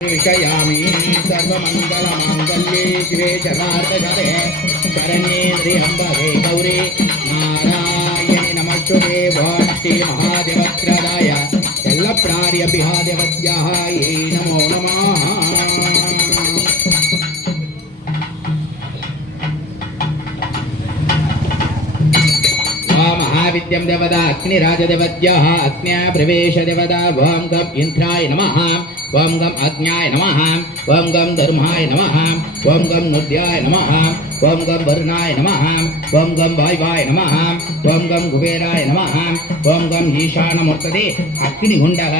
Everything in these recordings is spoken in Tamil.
विषयामि सर्वमङ्गलमाङ्गल्ये शिवे सर्वार्थसाधके शरण्ये त्र्यम्बके गौरी नारायणि नमस्तुते ॐ श्री महादेवत्रदाय एल्लप्रार्यभिहादेवत्याय नमो नमः। महाविद्यं देवता अग्निराजदेवत्याः अग्न्या प्रवेशदेवता ॐ गं इन्द्राय नमः ॐ गं अग्न्याय नमः ॐ गं धर्माय नमः ॐ गं नद्याय नमः ॐ गं वर्णाय नमः ॐ गं वायवाय नमः ॐ गं कुबेराय नमः ॐ गं ईशानमूर्तये अग्निगुण्डः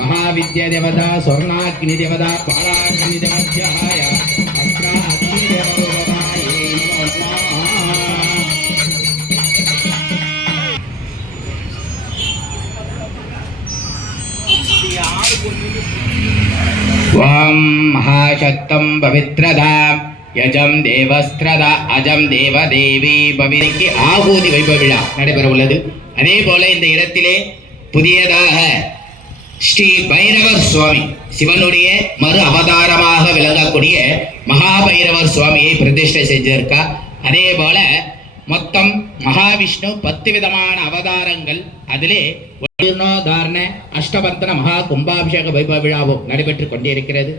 महाविद्यादेवता स्वर्णाग्निदेवता पालाग्निदेवत्याय ॐ महाशक्तं पवित्रदा यजं देवस्त्रदा अजं देवदेवी பவிக்கு ஆகூதி வைபவ விழா நடைபெற உள்ளது. அதே போல இந்த இடத்திலே புதியதாக ஸ்ரீ பைரவர் சுவாமி சிவனுடைய மறு அவதாரமாக விளங்கக்கூடிய மகாபைரவர் சுவாமியை பிரதிஷ்டை செஞ்சிருக்கா. அதே போல மொத்தம் மகாவிஷ்ணு 10 விதமான அவதாரங்கள் அதிலே தாரண அஷ்டபந்தன மகா கும்பாபிஷேக வைபவ விழாவும் நடைபெற்றுக் கொண்டிருக்கிறது.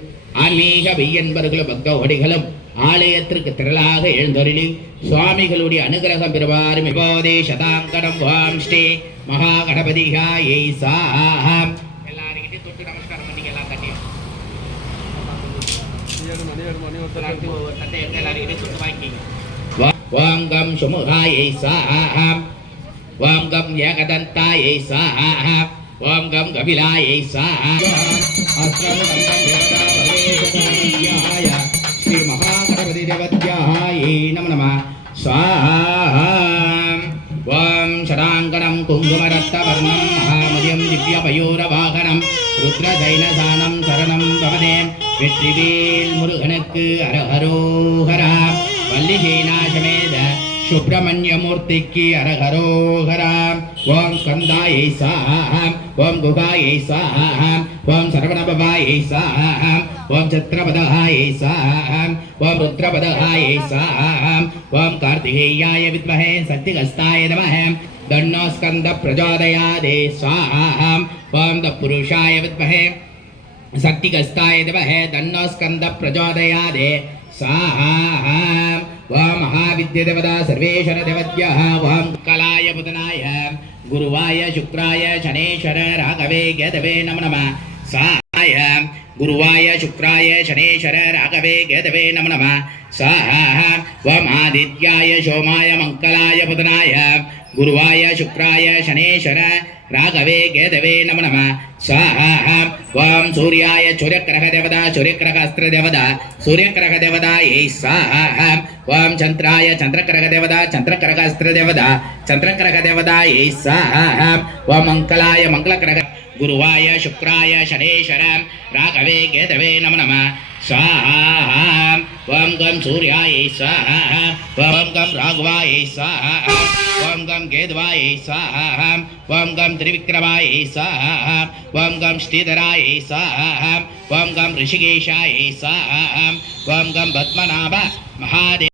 ஆன்மீக மெய்யன்பர்களும் பக்தோடிகளும் ஆலயத்திற்கு திரளாக எழுந்தொருளி சுவாமிகளுடைய அனுகிரகம் பெறுவார். விபோதே சதாங்கடம் ஓம் ஸ்ரீ மகா கணபதியாயை சாம். எல்லாருக்கிட்டே தொட்டு நமஸ்காரம் பண்ணி எல்லாம் தட்டி எல்லாருக்கிட்டே தொட்டு வாங்கிங்க. ஓம் கம் சுமுகாயை சாம் ஓம் கம் ஏகதந்தாயை சாம் ஓம் கம் கபிலாயை சாம். ஸ்ரீ மகாகணபதி தேவத்யாயை நம நம ஸ்வாஹாம். ஓம் சடாங்கணம் குங்குமரத்தவர்ணம் மகாமதியம் திவ்யமயூரவாகனம் ருத்ரதைனசானம் சரணம் பவதே. வெற்றிவேல் முருகனுக்கு அரஹரோஹரா. வல்லிகேநாசமேத சுப்பிரமணியமூர்த்திக்கு அரஹரோஹரா. ஓம் கந்தாயை சாம் ஓம் குகாயை சாம் ஓம் சரவணபவாயை சாம் ஓம் சத்ரபதாயை சாம் ஓம் ருத்ரபதாயை சாம் ஓம் கார்த்திகேயாய வித்மஹே சக்திகஸ்தாய நமஹ தன்னோ ஸ்கந்த பிரச்சோதயாதே ஸ்வாஹாம். ஓம் தப்புருஷாய வித்மஹே சக்திகஸ்தாய நமஹ தன்னோ ஸ்கந்த பிரச்சோதயாதே स्वाहाम्. ओम महाविद्यादेवता सर्वेश्वर देवत्याः ओम कलाय बुधनाय गुरुवाय शुक्राय शनेश्वर राघवे केतवे नमो नमः स्वाहाम्. गुरुवाय शुक्राय शनेश्वर राघवे केतवे नमो नमः स्वाहाम्. ओम आदित्याय सोमाय मंगलाय बुधनाय गुरुवाय शुक्राय शनेश्वर राघवे केतवे नमो नमः स्वाहाम्. ओम सूर्याय सूर्यग्रह देवता सूर्यग्रह अस्त्र देवता सूर्यग्रह देवता ये स्वाहाम्. ओम चंद्राय चंद्रग्रह देवता चंद्रग्रह अस्त्र देवता चंद्रग्रह देवता ये स्वाहाम्. ओम मंगलाय मंगलग्रह गुरुवाय शुक्राय शनेश्वर राघवे केतवे नमो नमः स्वाहाम्. ओम गं सूर्याय स्वाहा ओम गं राघवाय स्वाहा ओम गं केतवाय स्वाहा ओम गं त्रिविक्रमाय स्वाहा ओम गं श्रीधराय स्वाहा ओम गं ऋषिकेशाय स्वाहा ओम गं पद्मनाभ महादेव